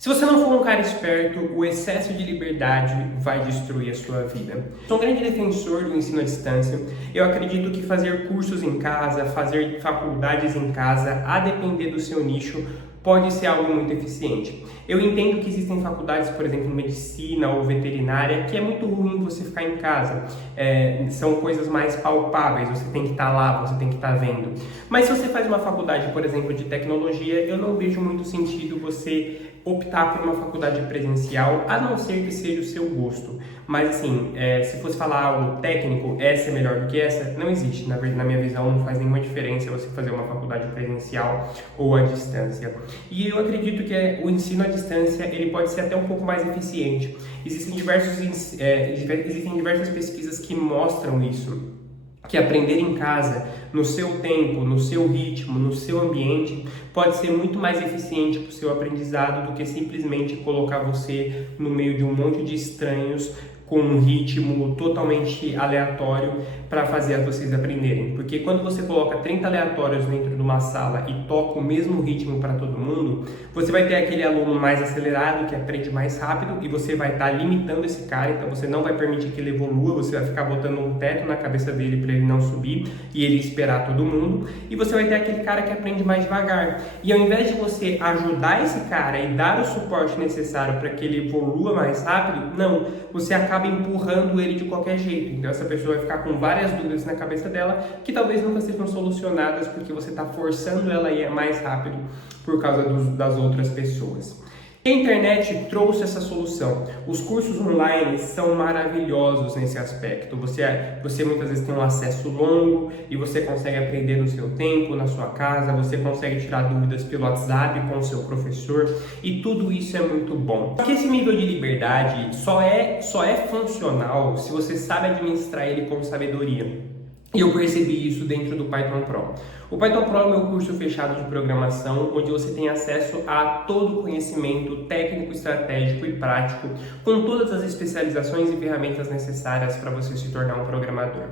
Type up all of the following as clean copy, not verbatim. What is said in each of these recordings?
Se você não for um cara esperto, o excesso de liberdade vai destruir a sua vida. Sou um grande defensor do ensino à distância. Eu acredito que fazer cursos em casa, fazer faculdades em casa, a depender do seu nicho, pode ser algo muito eficiente. Eu entendo que existem faculdades, por exemplo, em medicina ou veterinária, que é muito ruim você ficar em casa. São coisas mais palpáveis, você tem que estar lá, você tem que estar vendo. Mas se você faz uma faculdade, por exemplo, de tecnologia, eu não vejo muito sentido você optar por uma faculdade presencial, a não ser que seja o seu gosto. Mas assim, se fosse falar algo técnico, essa é melhor do que essa, não existe. Na verdade, na minha visão, não faz nenhuma diferença você fazer uma faculdade presencial ou à distância. E eu acredito que o ensino à distância ele pode ser até um pouco mais eficiente. Existem diversas pesquisas que mostram isso, que aprender em casa, no seu tempo, no seu ritmo, no seu ambiente, pode ser muito mais eficiente para o seu aprendizado do que simplesmente colocar você no meio de um monte de estranhos com um ritmo totalmente aleatório para fazer vocês aprenderem. Porque quando você coloca 30 aleatórios dentro de uma sala e toca o mesmo ritmo para todo mundo, você vai ter aquele aluno mais acelerado, que aprende mais rápido, e você vai estar limitando esse cara, então você não vai permitir que ele evolua, você vai ficar botando um teto na cabeça dele para ele não subir e ele esperar todo mundo, e você vai ter aquele cara que aprende mais devagar. E ao invés de você ajudar esse cara e dar o suporte necessário para que ele evolua mais rápido, não, você acaba empurrando ele de qualquer jeito. Então essa pessoa vai ficar com várias dúvidas na cabeça dela que talvez nunca sejam solucionadas porque você está forçando ela a ir mais rápido por causa das outras pessoas. A internet trouxe essa solução. Os cursos online são maravilhosos nesse aspecto. Você muitas vezes tem um acesso longo e você consegue aprender no seu tempo, na sua casa, você consegue tirar dúvidas pelo WhatsApp com o seu professor e tudo isso é muito bom. Só que esse nível de liberdade só é funcional se você sabe administrar ele com sabedoria. E eu percebi isso dentro do Python Pro. O Python Pro é o meu curso fechado de programação, onde você tem acesso a todo o conhecimento técnico, estratégico e prático, com todas as especializações e ferramentas necessárias para você se tornar um programador.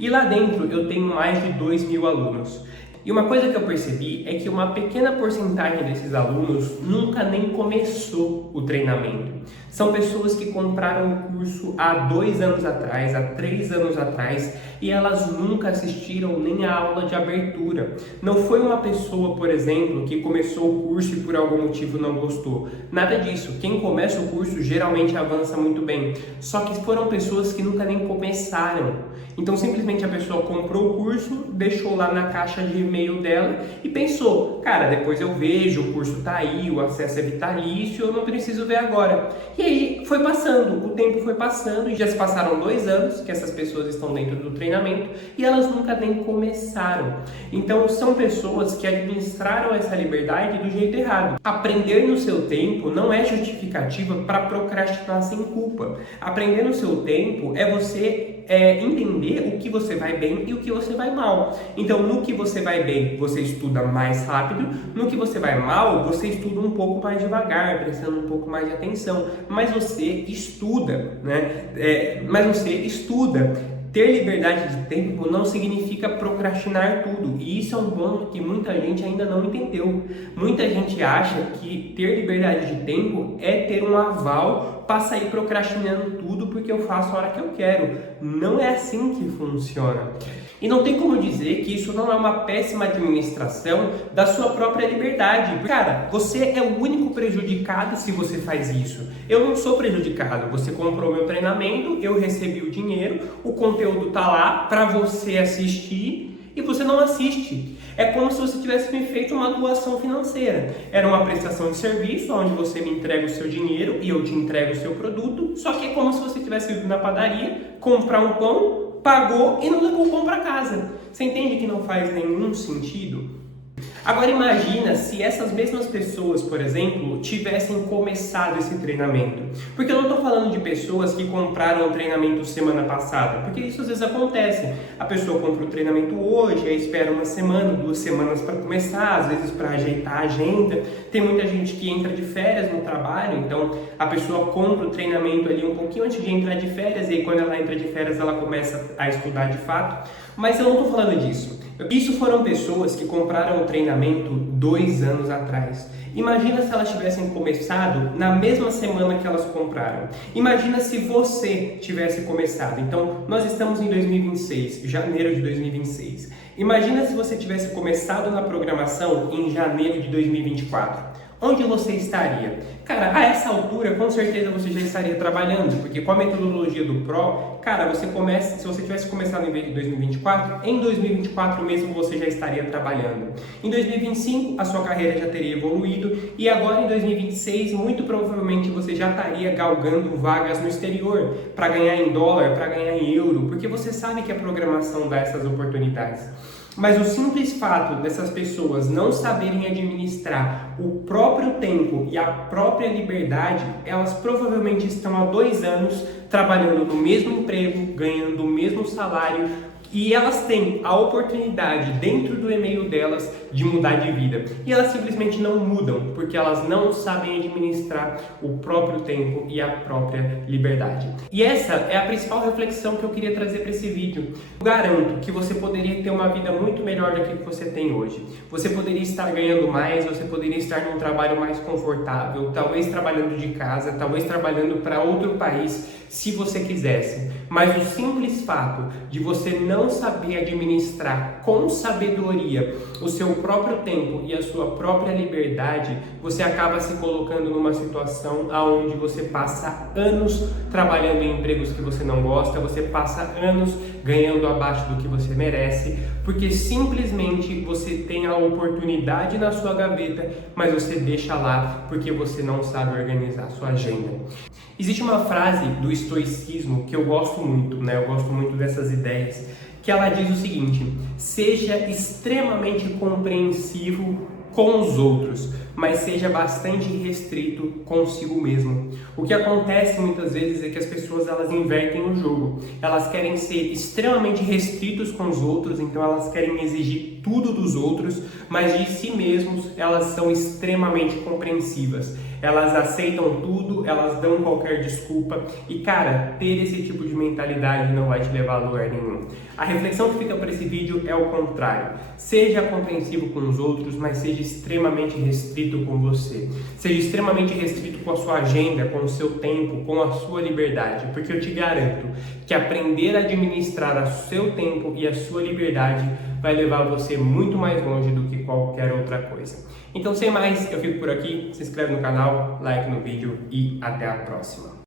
E lá dentro eu tenho mais de 2.000 alunos. E uma coisa que eu percebi é que uma pequena porcentagem desses alunos nunca nem começou o treinamento. São pessoas que compraram o curso há 2 anos atrás, há 3 anos atrás, e elas nunca assistiram nem a aula de abertura. Não foi uma pessoa, por exemplo, que começou o curso e por algum motivo não gostou. Nada disso. Quem começa o curso geralmente avança muito bem. Só que foram pessoas que nunca nem começaram. Então simplesmente a pessoa comprou o curso, deixou lá na caixa de e-mail dela e pensou, cara, depois eu vejo, o curso tá aí, o acesso é vitalício, eu não preciso ver agora. E aí foi passando, o tempo foi passando e já se passaram 2 anos que essas pessoas estão dentro do treinamento e elas nunca nem começaram. Então são pessoas que administraram essa liberdade do jeito errado. Aprender no seu tempo não é justificativa para procrastinar sem culpa. Aprender no seu tempo é você entender o que você vai bem e o que você vai mal. Então, no que você vai bem, você estuda mais rápido. No que você vai mal, você estuda um pouco mais devagar, prestando um pouco mais de atenção. Mas você estuda, né? Mas você estuda. Ter liberdade de tempo não significa procrastinar tudo. E isso é um ponto que muita gente ainda não entendeu. Muita gente acha que ter liberdade de tempo é ter um aval para sair procrastinando tudo porque eu faço a hora que eu quero. Não é assim que funciona. E não tem como dizer que isso não é uma péssima administração da sua própria liberdade. Cara, você é o único prejudicado se você faz isso. Eu não sou prejudicado. Você comprou meu treinamento, eu recebi o dinheiro, o conteúdo tá lá para você assistir e você não assiste. É como se você tivesse me feito uma doação financeira. Era uma prestação de serviço onde você me entrega o seu dinheiro e eu te entrego o seu produto, só que é como se você tivesse ido na padaria, comprar um pão, pagou e não levou o pão para casa. Você entende que não faz nenhum sentido? Agora imagina se essas mesmas pessoas, por exemplo, tivessem começado esse treinamento. Porque eu não estou falando de pessoas que compraram o treinamento semana passada, porque isso às vezes acontece. A pessoa compra o treinamento hoje, aí espera 1 semana, 2 semanas para começar, às vezes para ajeitar a agenda. Tem muita gente que entra de férias no trabalho, então a pessoa compra o treinamento ali um pouquinho antes de entrar de férias, e aí quando ela entra de férias ela começa a estudar de fato. Mas eu não estou falando disso. Isso foram pessoas que compraram o treinamento 2 anos atrás. Imagina se elas tivessem começado na mesma semana que elas compraram. Imagina se você tivesse começado. Então, nós estamos em 2026, janeiro de 2026. Imagina se você tivesse começado na programação em janeiro de 2024. Onde você estaria? Cara, a essa altura, com certeza você já estaria trabalhando, porque com a metodologia do Pro, cara, você começa, se você tivesse começado em 2024, em 2024 mesmo você já estaria trabalhando. Em 2025, a sua carreira já teria evoluído e agora em 2026, muito provavelmente você já estaria galgando vagas no exterior para ganhar em dólar, para ganhar em euro, porque você sabe que a programação dá essas oportunidades. Mas o simples fato dessas pessoas não saberem administrar o próprio tempo e a própria liberdade, elas provavelmente estão há 2 anos trabalhando no mesmo emprego, ganhando o mesmo salário, e elas têm a oportunidade dentro do e-mail delas de mudar de vida. E elas simplesmente não mudam, porque elas não sabem administrar o próprio tempo e a própria liberdade. E essa é a principal reflexão que eu queria trazer para esse vídeo. Eu garanto que você poderia ter uma vida muito melhor do que você tem hoje. Você poderia estar ganhando mais, você poderia estar num trabalho mais confortável, talvez trabalhando de casa, talvez trabalhando para outro país, se você quisesse. Mas o simples fato de você não saber administrar com sabedoria o seu próprio tempo e a sua própria liberdade, você acaba se colocando numa situação onde você passa anos trabalhando em empregos que você não gosta, você passa anos ganhando abaixo do que você merece, porque simplesmente você tem a oportunidade na sua gaveta, mas você deixa lá porque você não sabe organizar a sua agenda. Existe uma frase do estoicismo que eu gosto muito, né? Eu gosto muito dessas ideias, que ela diz o seguinte: seja extremamente compreensivo com os outros, mas seja bastante restrito consigo mesmo. O que acontece muitas vezes é que as pessoas elas invertem o jogo. Elas querem ser extremamente restritos com os outros, então elas querem exigir tudo dos outros, mas de si mesmos elas são extremamente compreensivas. Elas aceitam tudo, elas dão qualquer desculpa e, cara, ter esse tipo de mentalidade não vai te levar a lugar nenhum. A reflexão que fica para esse vídeo é o contrário. Seja compreensivo com os outros, mas seja extremamente restrito com você. Seja extremamente restrito com a sua agenda, com o seu tempo, com a sua liberdade, porque eu te garanto que aprender a administrar o seu tempo e a sua liberdade vai levar você muito mais longe do que qualquer outra coisa. Então, sem mais, eu fico por aqui. Se inscreve no canal, like no vídeo e até a próxima.